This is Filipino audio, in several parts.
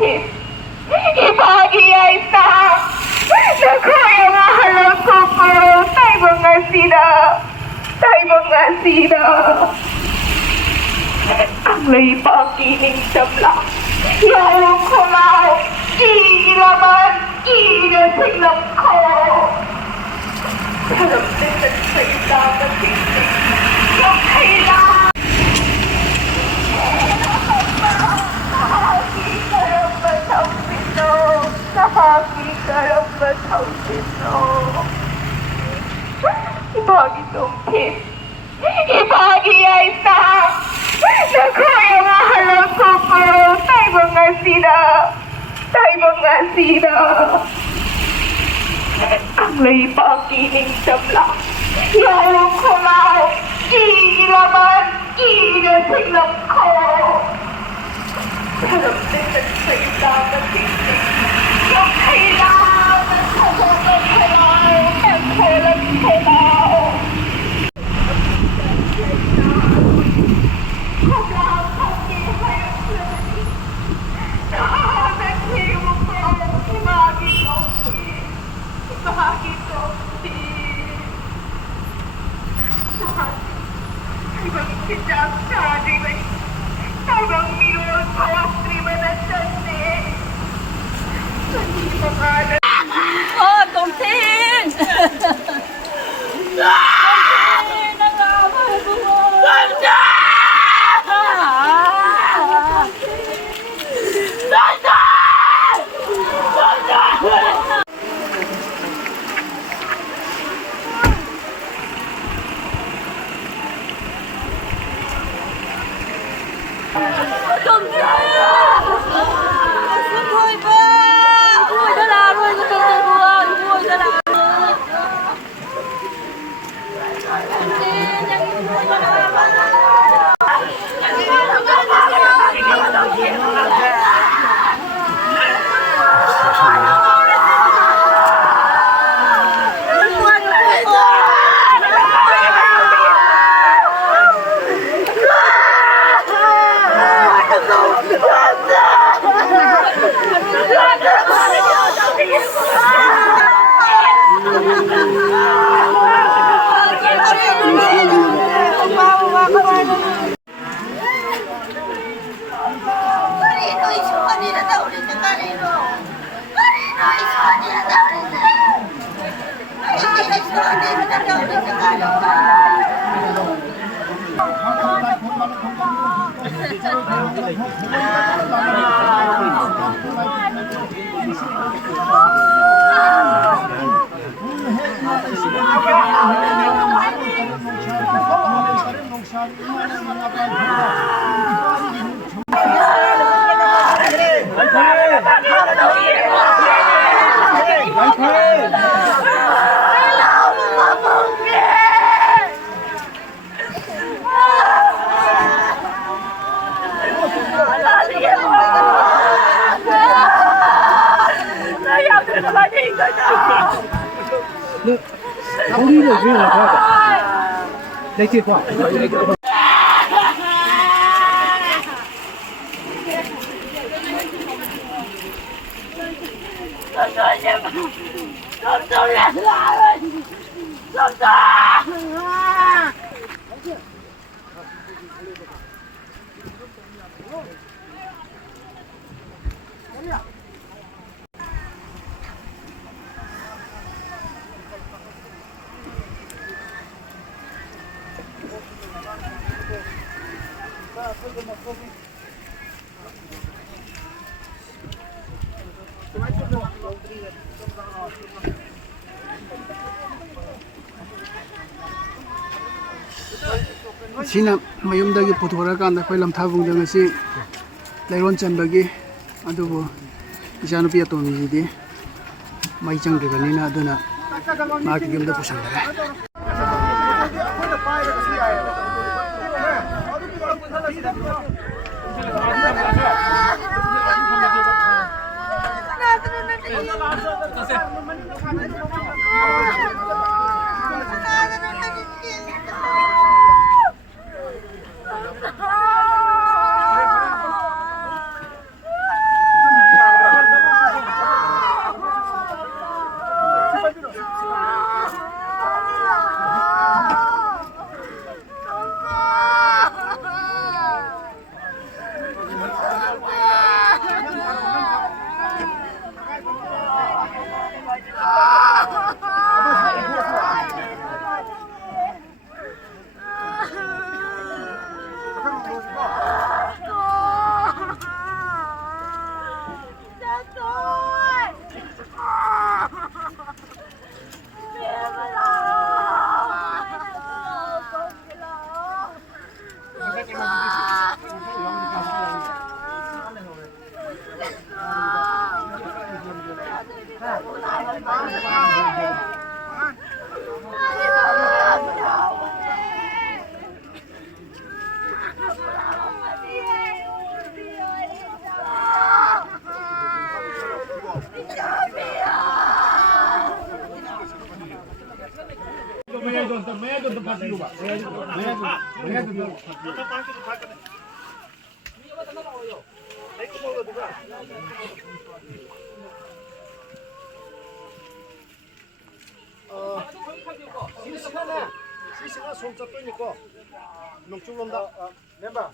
Tim. Ibahagiay sa Nakuya mahalang ko po. Tay mga sina. Tay mga sina. Ang laypang kining sabla. Yarong kumaw. Ilaman. Ilasiglang ko. Sarap din at sa ilaman tingin. Ang kailangan. Ibagi tong Tim. Ibagi ay sa Nakuya mahalang ko po. Tay mga sina. Tay mga sina. Ang laypang kining sabla. Yarong kumaw. Ilaman. Ilasiglang ko. Sarap din at sa ilaman tingin. Ang kailangan sa walang kalaw. Ang walang kalaw. Kumlaw kang ihayang lagi. Nakahanaghiwa ko. Ibagi tong Tim. Ibagi tong Tim. Ibang kitang sadi na Tabang minurot ko ang prima na sandi. Hindi mo ka na. Oh, Tontin! Tontin! Nalaman ko mo! Sina mayumdagi puthoraganda koi lamthabungda ngasi lairon chanbagi adugo ichanupi atomijidi mai changdebanina aduna maki yumda pusandare 시시가 손자 떠니까 농축 온다. 멤버.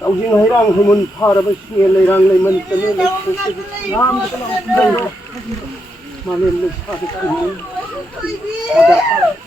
Tao riêng hay đang hay muốn pha ra bên nghe lời đang lời mình cho nên là làm cái làm đây mà nên mình pha cái gì